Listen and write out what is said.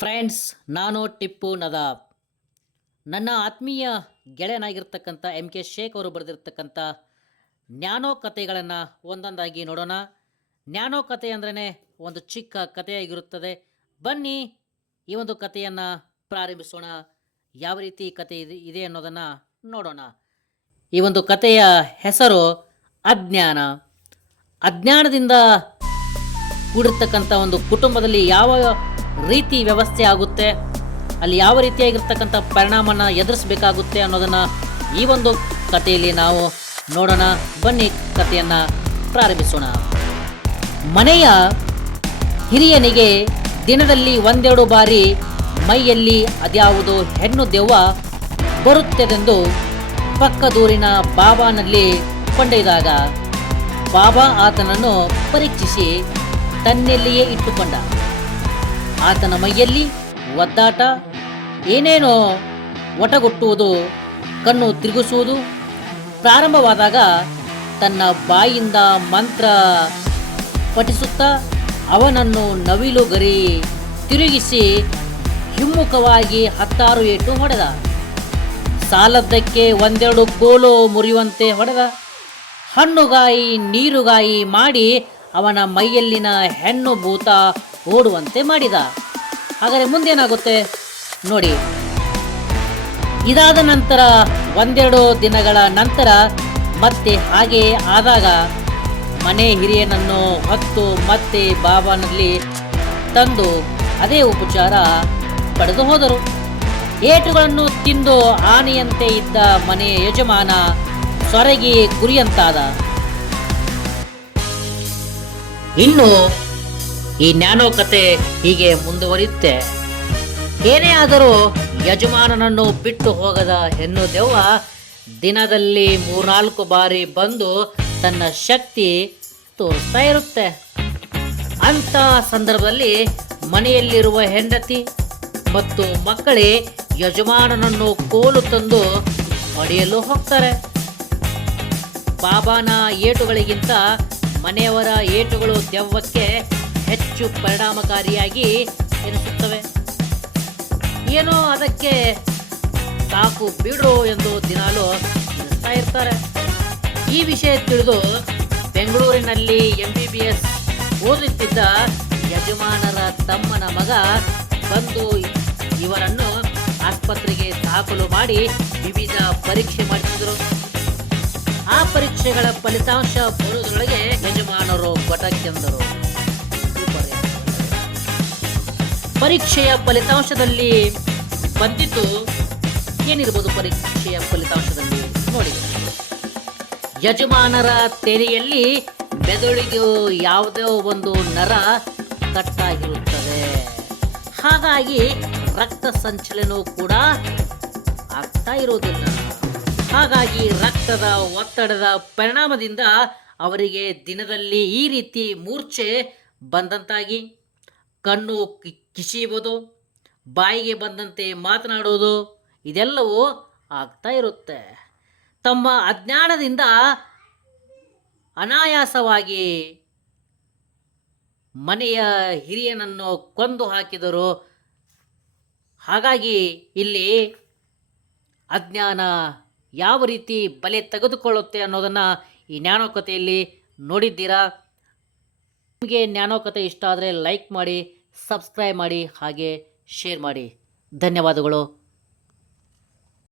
Friends, ನಾನು ಟಿಪ್ಪು ನದಾಬ್. ನನ್ನ ಆತ್ಮೀಯ ಗೆಳೆಯನಾಗಿರ್ತಕ್ಕಂಥ MK ಶೇಖ್ ಅವರು ಬರೆದಿರ್ತಕ್ಕಂಥ ನ್ಯಾನೋ ಕಥೆಗಳನ್ನು ಒಂದೊಂದಾಗಿ ನೋಡೋಣ. ನ್ಯಾನೋ ಕಥೆ ಅಂದ್ರೇ ಒಂದು ಚಿಕ್ಕ ಕಥೆಯಾಗಿರುತ್ತದೆ. ಬನ್ನಿ ಈ ಒಂದು ಕಥೆಯನ್ನು ಪ್ರಾರಂಭಿಸೋಣ. ಯಾವ ರೀತಿ ಕಥೆ ಇದೆ ಅನ್ನೋದನ್ನು ನೋಡೋಣ. ಈ ಒಂದು ಕಥೆಯ ಹೆಸರು ಅಜ್ಞಾನ. ಅಜ್ಞಾನದಿಂದ ಕೂಡಿರ್ತಕ್ಕಂಥ ಒಂದು ಕುಟುಂಬದಲ್ಲಿ ಯಾವ ರೀತಿ ವ್ಯವಸ್ಥೆ ಆಗುತ್ತೆ, ಅಲ್ಲಿ ಯಾವ ರೀತಿಯಾಗಿರ್ತಕ್ಕಂಥ ಪರಿಣಾಮನ ಎದುರಿಸಬೇಕಾಗುತ್ತೆ ಅನ್ನೋದನ್ನು ಈ ಒಂದು ಕಥೆಯಲ್ಲಿ ನಾವು ನೋಡೋಣ. ಬನ್ನಿ ಕಥೆಯನ್ನು ಪ್ರಾರಂಭಿಸೋಣ. ಮನೆಯ ಹಿರಿಯನಿಗೆ ದಿನದಲ್ಲಿ ಒಂದೆರಡು ಬಾರಿ ಮೈಯಲ್ಲಿ ಅದ್ಯಾವುದೋ ಹೆಣ್ಣು ದೆವ್ವ ಬರುತ್ತದೆಂದು ಪಕ್ಕದೂರಿನ ಬಾಬಾನಲ್ಲಿ ಕೊಂಡೊಯ್ದಾಗ ಬಾಬಾ ಆತನನ್ನು ಪರೀಕ್ಷಿಸಿ ತನ್ನೆಲ್ಲಿಯೇ ಇಟ್ಟುಕೊಂಡ. ಆತನ ಮೈಯಲ್ಲಿ ಒದ್ದಾಟ, ಏನೇನೋ ಒಟಗುಟ್ಟುವುದು, ಕಣ್ಣು ತಿರುಗಿಸುವುದು ಪ್ರಾರಂಭವಾದಾಗ ತನ್ನ ಬಾಯಿಂದ ಮಂತ್ರ ಪಠಿಸುತ್ತಾ ಅವನನ್ನು ನವಿಲು ಗರಿ ತಿರುಗಿಸಿ ಹಿಮ್ಮುಖವಾಗಿ 10 ಏಟು ಹೊಡೆದ. ಸಾಲದ್ದಕ್ಕೆ ಒಂದೆರಡು ಕೋಲು ಮುರಿಯುವಂತೆ ಹೊಡೆದ. ಹಣ್ಣುಗಾಯಿ ನೀರುಗಾಯಿ ಮಾಡಿ ಅವನ ಮೈಯಲ್ಲಿನ ಹೆಣ್ಣು ಭೂತ ಓಡುವಂತೆ ಮಾಡಿದ. ಹಾಗಾದರೆ ಮುಂದೇನಾಗುತ್ತೆ ನೋಡಿ. ಇದಾದ ನಂತರ ಒಂದೆರಡು ದಿನಗಳ ನಂತರ ಮತ್ತೆ ಹಾಗೆ ಆದಾಗ ಮನೆ ಹಿರಿಯನನ್ನು ಹೊತ್ತು ಮತ್ತೆ ಬಾಬಾನಲ್ಲಿ ತಂದು ಅದೇ ಉಪಚಾರ ಪಡೆದು ಹೋದರು. ಏಟುಗಳನ್ನು ತಿಂದು ಆನೆಯಂತೆ ಇದ್ದ ಮನೆಯ ಯಜಮಾನ ಸೊರಗಿ ಗುರಿಯಂತಾದ. ಇನ್ನು ಈ ನ್ಯಾನೋ ಕತೆ ಹೀಗೆ ಮುಂದುವರಿಯುತ್ತೆ. ಏನೇ ಆದರೂ ಯಜಮಾನನನ್ನು ಬಿಟ್ಟು ಹೋಗದ ಹೆಣ್ಣು ದೆವ್ವ ದಿನದಲ್ಲಿ 3-4 ಬಾರಿ ಬಂದು ತನ್ನ ಶಕ್ತಿ ತೋರಿಸ್ತಾ ಇರುತ್ತೆ. ಅಂಥ ಸಂದರ್ಭದಲ್ಲಿ ಮನೆಯಲ್ಲಿರುವ ಹೆಂಡತಿ ಮತ್ತು ಮಕ್ಕಳೇ ಯಜಮಾನನನ್ನು ಕೋಲು ತಂದು ಹೊಡೆಯಲು ಹೋಗ್ತಾರೆ. ಬಾಬಾನ ಏಟುಗಳಿಗಿಂತ ಮನೆಯವರ ಏಟುಗಳು ದೆವ್ವಕ್ಕೆ ಹೆಚ್ಚು ಪರಿಣಾಮಕಾರಿಯಾಗಿ ಎನಿಸುತ್ತವೆ. ಏನೋ ಅದಕ್ಕೆ ಸಾಕು ಬಿಡು ಎಂದು ದಿನಾಲು ತಿಳಿಸ್ತಾ ಇರ್ತಾರೆ. ಈ ವಿಷಯ ತಿಳಿದು ಬೆಂಗಳೂರಿನಲ್ಲಿ MBBS ಓದುತ್ತಿದ್ದ ಯಜಮಾನರ ತಮ್ಮನ ಮಗ ಬಂದು ಇವರನ್ನು ಆಸ್ಪತ್ರೆಗೆ ದಾಖಲು ಮಾಡಿ ವಿವಿಧ ಪರೀಕ್ಷೆ ಮಾಡಿಸಿದರು. ಆ ಪರೀಕ್ಷೆಗಳ ಫಲಿತಾಂಶ ಬರುವುದರೊಳಗೆ ಯಜಮಾನರು ಗೊಟಕ್ಕೆಂದರು. ಪರೀಕ್ಷೆಯ ಫಲಿತಾಂಶದಲ್ಲಿ ಬಂದಿದ್ದು ಏನಿರ್ಬೋದು? ಪರೀಕ್ಷೆಯ ಫಲಿತಾಂಶದಲ್ಲಿ ನೋಡಿ, ಯಜಮಾನರ ತೆರೆಯಲ್ಲಿ ಮೆದುಳಿಗೆ ಯಾವುದೋ ಒಂದು ನರ ಕಟ್ಟಾಗಿರುತ್ತದೆ. ಹಾಗಾಗಿ ರಕ್ತ ಸಂಚಲನವೂ ಕೂಡ ಆಗ್ತಾ ಇರೋದಿಲ್ಲ. ಹಾಗಾಗಿ ರಕ್ತದ ಒತ್ತಡದ ಪರಿಣಾಮದಿಂದ ಅವರಿಗೆ ದಿನದಲ್ಲಿ ಈ ರೀತಿ ಮೂರ್ಛೆ ಬಂದಂತಾಗಿ ಕಣ್ಣು ಕಿಸಿಯುವುದು, ಬಾಯಿಗೆ ಬಂದಂತೆ ಮಾತನಾಡುವುದು ಇದೆಲ್ಲವೂ ಆಗ್ತಾ ಇರುತ್ತೆ. ತಮ್ಮ ಅಜ್ಞಾನದಿಂದ ಅನಾಯಾಸವಾಗಿ ಮನೆಯ ಹಿರಿಯನನ್ನು ಕೊಂದು ಹಾಕಿದರು. ಹಾಗಾಗಿ ಇಲ್ಲಿ ಅಜ್ಞಾನ ಯಾವ ರೀತಿ ಬಲೆ ತೆಗೆದುಕೊಳ್ಳುತ್ತೆ ಅನ್ನೋದನ್ನು ಈ ನ್ಯಾನೋ ಕಥೆಯಲ್ಲಿ ನೋಡಿದ್ದೀರಾ. ನಿಮಗೆ ನ್ಯಾನೋ ಕಥೆ ಇಷ್ಟ ಆದರೆ ಲೈಕ್ ಮಾಡಿ, ಸಬ್ಸ್ಕ್ರೈಬ್ ಮಾಡಿ, ಹಾಗೆ ಶೇರ್ ಮಾಡಿ. ಧನ್ಯವಾದಗಳು.